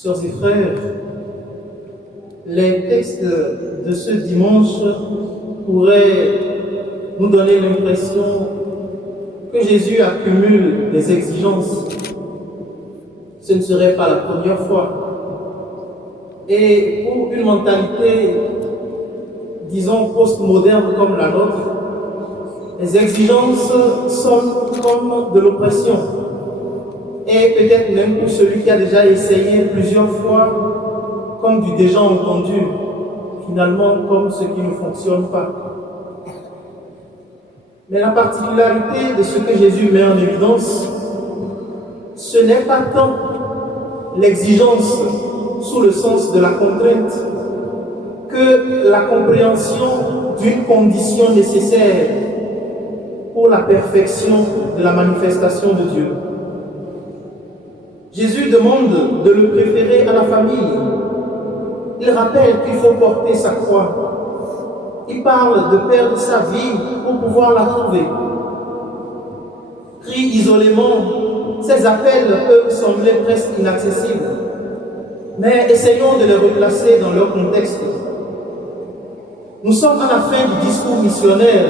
Sœurs et frères, les textes de ce dimanche pourraient nous donner l'impression que Jésus accumule des exigences. Ce ne serait pas la première fois. Et pour une mentalité, disons, postmoderne comme la nôtre, les exigences sont comme de l'oppression. Et peut-être même pour celui qui a déjà essayé plusieurs fois, comme du déjà entendu, finalement comme ce qui ne fonctionne pas. Mais la particularité de ce que Jésus met en évidence, ce n'est pas tant l'exigence sous le sens de la contrainte que la compréhension d'une condition nécessaire pour la perfection de la manifestation de Dieu. Jésus demande de le préférer à la famille. Il rappelle qu'il faut porter sa croix. Il parle de perdre sa vie pour pouvoir la trouver. Pris isolément, ces appels peuvent sembler presque inaccessibles. Mais essayons de les replacer dans leur contexte. Nous sommes à la fin du discours missionnaire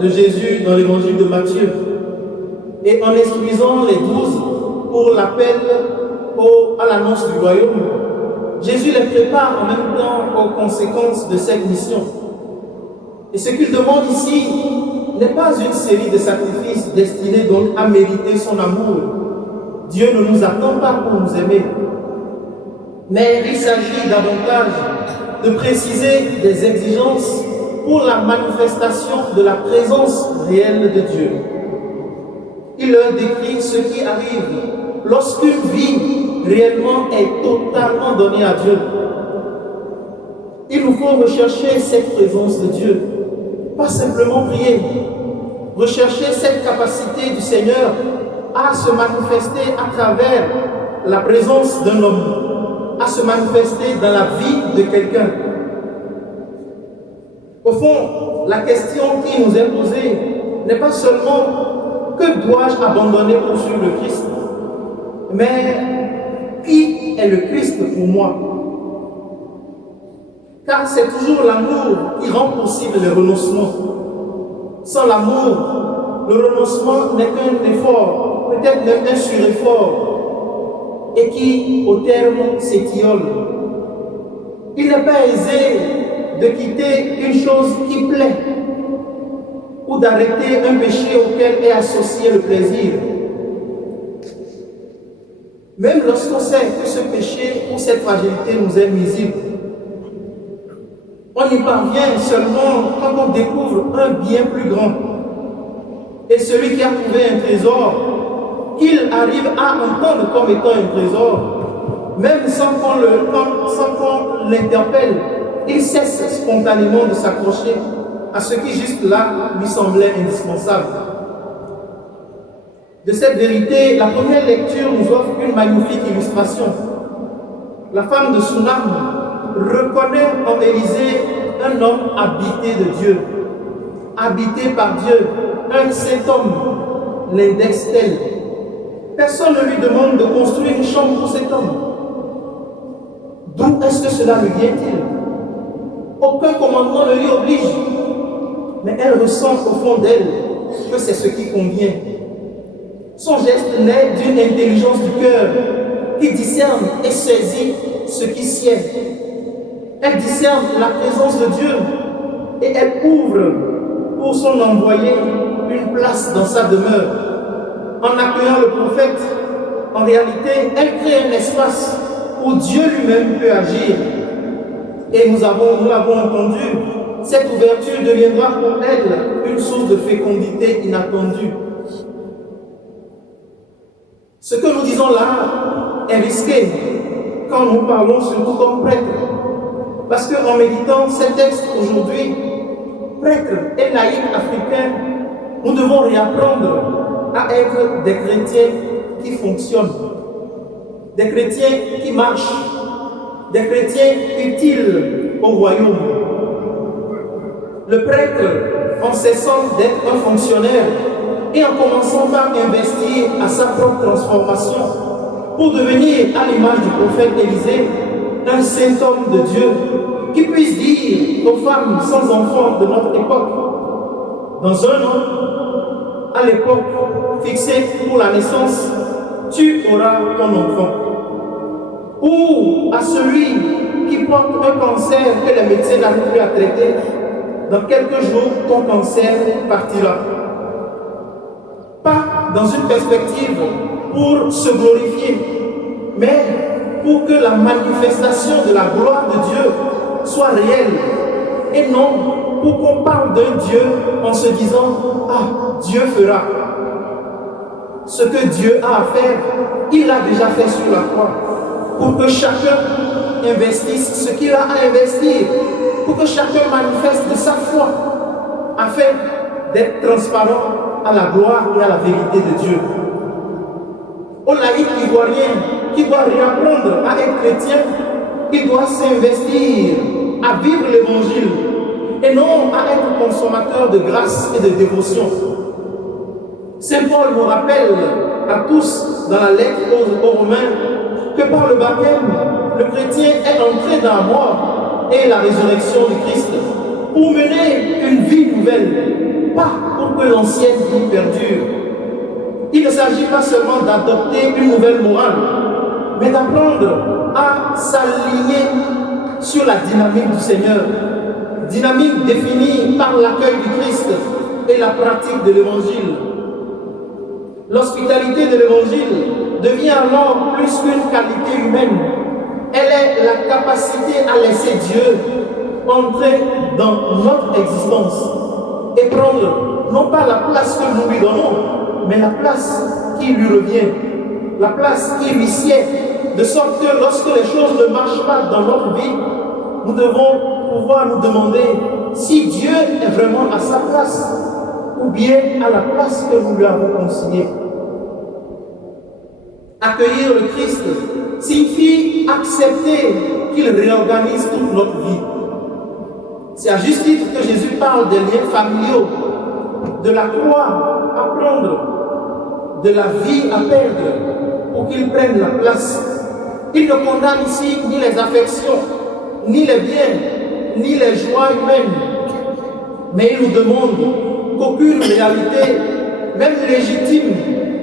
de Jésus dans l'évangile de Matthieu. Et en instruisant les 12 pour l'appel à l'annonce du royaume, Jésus les prépare en même temps aux conséquences de cette mission. Et ce qu'il demande ici n'est pas une série de sacrifices destinés donc à mériter son amour. Dieu ne nous attend pas pour nous aimer. Mais il s'agit davantage de préciser des exigences pour la manifestation de la présence réelle de Dieu. Il leur décrit ce qui arrive lorsqu'une vie réellement est totalement donnée à Dieu. Il nous faut rechercher cette présence de Dieu, pas simplement prier. Rechercher cette capacité du Seigneur à se manifester à travers la présence d'un homme, à se manifester dans la vie de quelqu'un. Au fond, la question qui nous est posée n'est pas seulement que dois-je abandonner pour suivre le Christ, mais qui est le Christ pour moi? Car c'est toujours l'amour qui rend possible le renoncement. Sans l'amour, le renoncement n'est qu'un effort, peut-être même un sureffort, et qui, au terme, s'étiole. Il n'est pas aisé de quitter une chose qui plaît ou d'arrêter un péché auquel est associé le plaisir. Même lorsqu'on sait que ce péché ou cette fragilité nous est nuisible, on y parvient seulement quand on découvre un bien plus grand. Et celui qui a trouvé un trésor, qu'il arrive à entendre comme étant un trésor, même sans qu'on l'interpelle, il cesse spontanément de s'accrocher à ce qui juste là lui semblait indispensable. De cette vérité, la première lecture nous offre une magnifique illustration. La femme de Sunam reconnaît en Élisée un homme habité de Dieu, habité par Dieu, un saint homme, l'index tel. Personne ne lui demande de construire une chambre pour cet homme. D'où est-ce que cela lui vient-il? Aucun commandement ne lui oblige, mais elle ressent au fond d'elle que c'est ce qui convient. Son geste naît d'une intelligence du cœur qui discerne et saisit ce qui sied. Elle discerne la présence de Dieu et elle ouvre pour son envoyé une place dans sa demeure. En accueillant le prophète, en réalité, elle crée un espace où Dieu lui-même peut agir. Et nous l'avons entendu, cette ouverture deviendra pour elle une source de fécondité inattendue. Ce que nous disons là est risqué quand nous parlons surtout comme prêtres. Parce qu'en méditant ces textes aujourd'hui, prêtres et laïcs africains, nous devons réapprendre à être des chrétiens qui fonctionnent, des chrétiens qui marchent, des chrétiens utiles au royaume. Le prêtre, en cessant d'être un fonctionnaire et en commençant par investir à sa propre transformation, pour devenir, à l'image du prophète Élisée, un saint homme de Dieu qui puisse dire aux femmes sans enfants de notre époque, dans un an, à l'époque fixée pour la naissance, tu auras ton enfant. Ou à celui qui porte un cancer que les médecins n'arrivent plus à traiter, dans quelques jours, ton cancer partira. Pas dans une perspective pour se glorifier, mais pour que la manifestation de la gloire de Dieu soit réelle, et non pour qu'on parle d'un Dieu en se disant « Ah, Dieu fera ». Ce que Dieu a à faire, il l'a déjà fait sur la croix, pour que chacun investisse ce qu'il a à investir, pour que chacun manifeste de sa foi, afin d'être transparent à la gloire et à la vérité de Dieu. Au laïc ivoirien qui doit réapprendre à être chrétien, il doit s'investir à vivre l'évangile et non à être consommateur de grâce et de dévotion. Saint Paul nous rappelle à tous dans la lettre aux Romains que par le baptême, le chrétien est entré dans la mort et la résurrection du Christ pour mener une vie nouvelle, pas pour que l'ancienne vie perdure. Il ne s'agit pas seulement d'adopter une nouvelle morale, mais d'apprendre à s'aligner sur la dynamique du Seigneur, dynamique définie par l'accueil du Christ et la pratique de l'Évangile. L'hospitalité de l'Évangile devient alors plus qu'une qualité humaine. Elle est la capacité à laisser Dieu entrer dans notre existence et prendre non pas la place que nous lui donnons, mais la place qui lui revient, la place qui lui sied, de sorte que lorsque les choses ne marchent pas dans notre vie, nous devons pouvoir nous demander si Dieu est vraiment à sa place ou bien à la place que nous lui avons consignée. Accueillir le Christ signifie accepter qu'il réorganise toute notre vie. C'est à juste titre que Jésus parle des liens familiaux, de la croix à prendre, de la vie à perdre, pour qu'il prenne la place. Il ne condamne ici ni les affections, ni les biens, ni les joies humaines, mais il nous demande qu'aucune réalité, même légitime,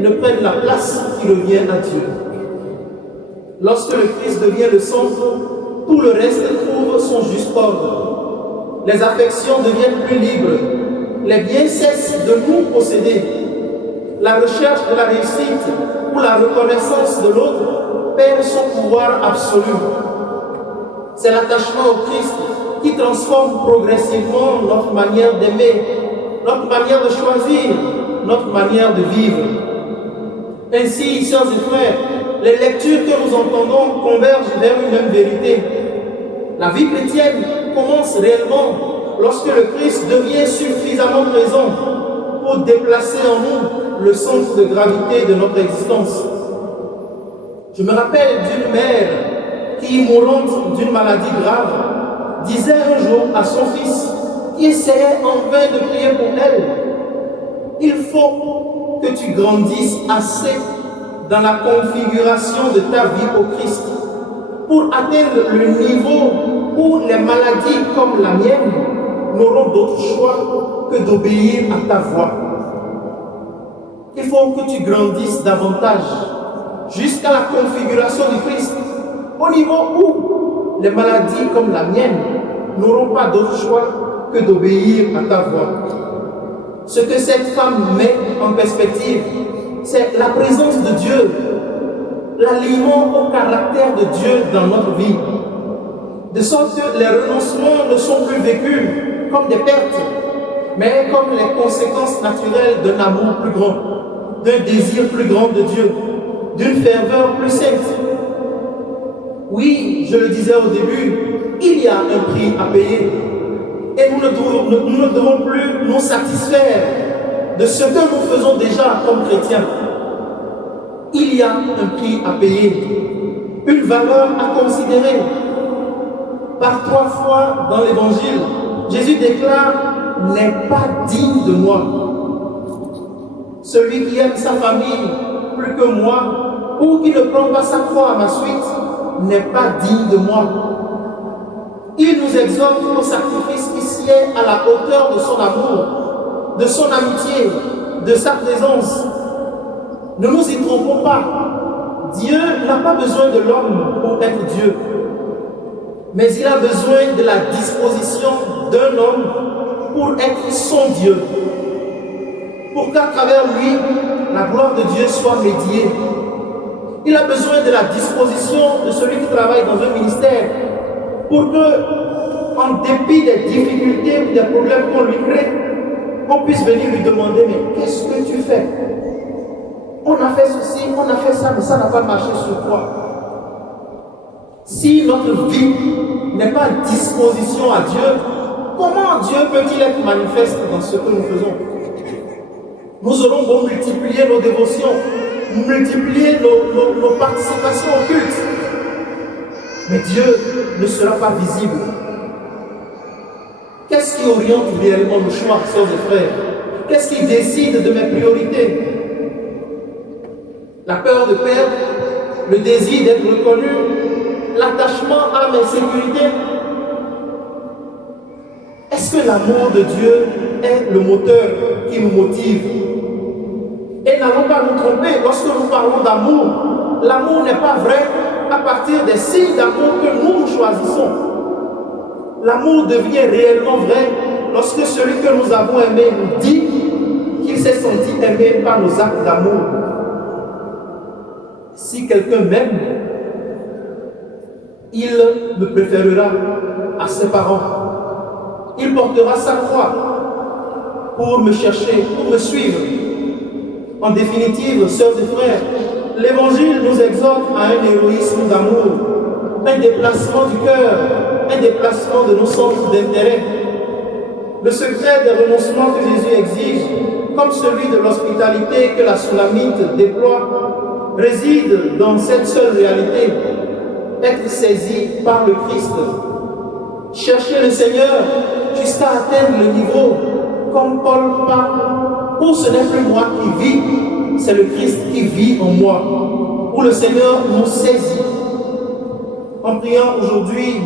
ne prenne la place qui revient à Dieu. Lorsque le Christ devient le centre, tout le reste trouve son juste ordre. Les affections deviennent plus libres, les biens cessent de nous posséder. La recherche de la réussite ou la reconnaissance de l'autre perd son pouvoir absolu. C'est l'attachement au Christ qui transforme progressivement notre manière d'aimer, notre manière de choisir, notre manière de vivre. Ainsi, sœurs et frères, les lectures que nous entendons convergent vers une même vérité. La vie chrétienne commence réellement lorsque le Christ devient suffisamment présent pour déplacer en nous le centre de gravité de notre existence. Je me rappelle d'une mère qui, mourante d'une maladie grave, disait un jour à son fils qui essayait en vain de prier pour elle: il faut que tu grandisses assez dans la configuration de ta vie au Christ pour atteindre le niveau où les maladies comme la mienne n'auront d'autre choix que d'obéir à ta voix. Il faut que tu grandisses davantage jusqu'à la configuration du Christ, au niveau où les maladies comme la mienne n'auront pas d'autre choix que d'obéir à ta voix. Ce que cette femme met en perspective, c'est la présence de Dieu, l'alignement au caractère de Dieu dans notre vie, de sorte que les renoncements ne sont plus vécus comme des pertes, mais comme les conséquences naturelles d'un amour plus grand, d'un désir plus grand de Dieu, d'une ferveur plus sainte. Oui, je le disais au début, il y a un prix à payer. Et nous ne devons plus nous satisfaire de ce que nous faisons déjà comme chrétiens. Il y a un prix à payer, une valeur à considérer. Par 3 fois dans l'Évangile, Jésus déclare « n'est pas digne de moi ». Celui qui aime sa famille plus que moi ou qui ne prend pas sa croix à ma suite n'est pas digne de moi. Il nous exhorte au sacrifice qui sied à la hauteur de son amour, de son amitié, de sa présence. Ne nous y trompons pas. Dieu n'a pas besoin de l'homme pour être Dieu, mais il a besoin de la disposition d'un homme pour être son Dieu, pour qu'à travers lui, la gloire de Dieu soit médiée. Il a besoin de la disposition de celui qui travaille dans un ministère pour que, en dépit des difficultés ou des problèmes qu'on lui crée, on puisse venir lui demander, mais qu'est-ce que tu fais? On a fait ceci, on a fait ça, mais ça n'a pas marché sur toi. Si notre vie n'est pas à disposition à Dieu, comment Dieu peut-il être manifeste dans ce que nous faisons? Nous aurons beau multiplier nos dévotions, multiplier nos participations au culte, mais Dieu ne sera pas visible. Qu'est-ce qui oriente réellement nos choix, sœurs et frères? Qu'est-ce qui décide de mes priorités? La peur de perdre, le désir d'être reconnu, l'attachement à mes sécurités? Est-ce que l'amour de Dieu est le moteur qui nous motive? Et n'allons pas nous tromper, lorsque nous parlons d'amour, l'amour n'est pas vrai à partir des signes d'amour que nous choisissons. L'amour devient réellement vrai lorsque celui que nous avons aimé nous dit qu'il s'est senti aimé par nos actes d'amour. Si quelqu'un m'aime, il me préférera à ses parents. Il portera sa croix pour me chercher, pour me suivre. En définitive, sœurs et frères, l'Évangile nous exhorte à un héroïsme d'amour, un déplacement du cœur, un déplacement de nos centres d'intérêt. Le secret des renoncements que Jésus exige, comme celui de l'hospitalité que la Sulamite déploie, réside dans cette seule réalité: être saisi par le Christ. Chercher le Seigneur jusqu'à atteindre le niveau, comme Paul parle, où ce n'est plus moi qui vis, c'est le Christ qui vit en moi, où le Seigneur nous saisit. En priant aujourd'hui,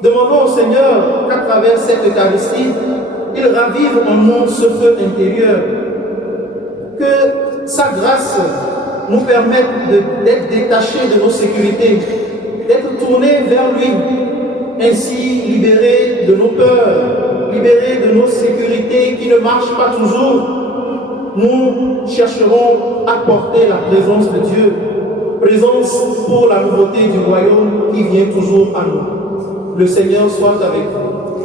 demandons au Seigneur qu'à travers cette Eucharistie, il ravive en nous ce feu intérieur, que sa grâce nous permette d'être détachés de nos sécurités, d'être tournés vers lui, ainsi libérés de nos peurs, libérés de nos sécurités qui ne marchent pas toujours. Nous chercherons à porter la présence de Dieu, présence pour la nouveauté du royaume qui vient toujours à nous. Le Seigneur soit avec vous.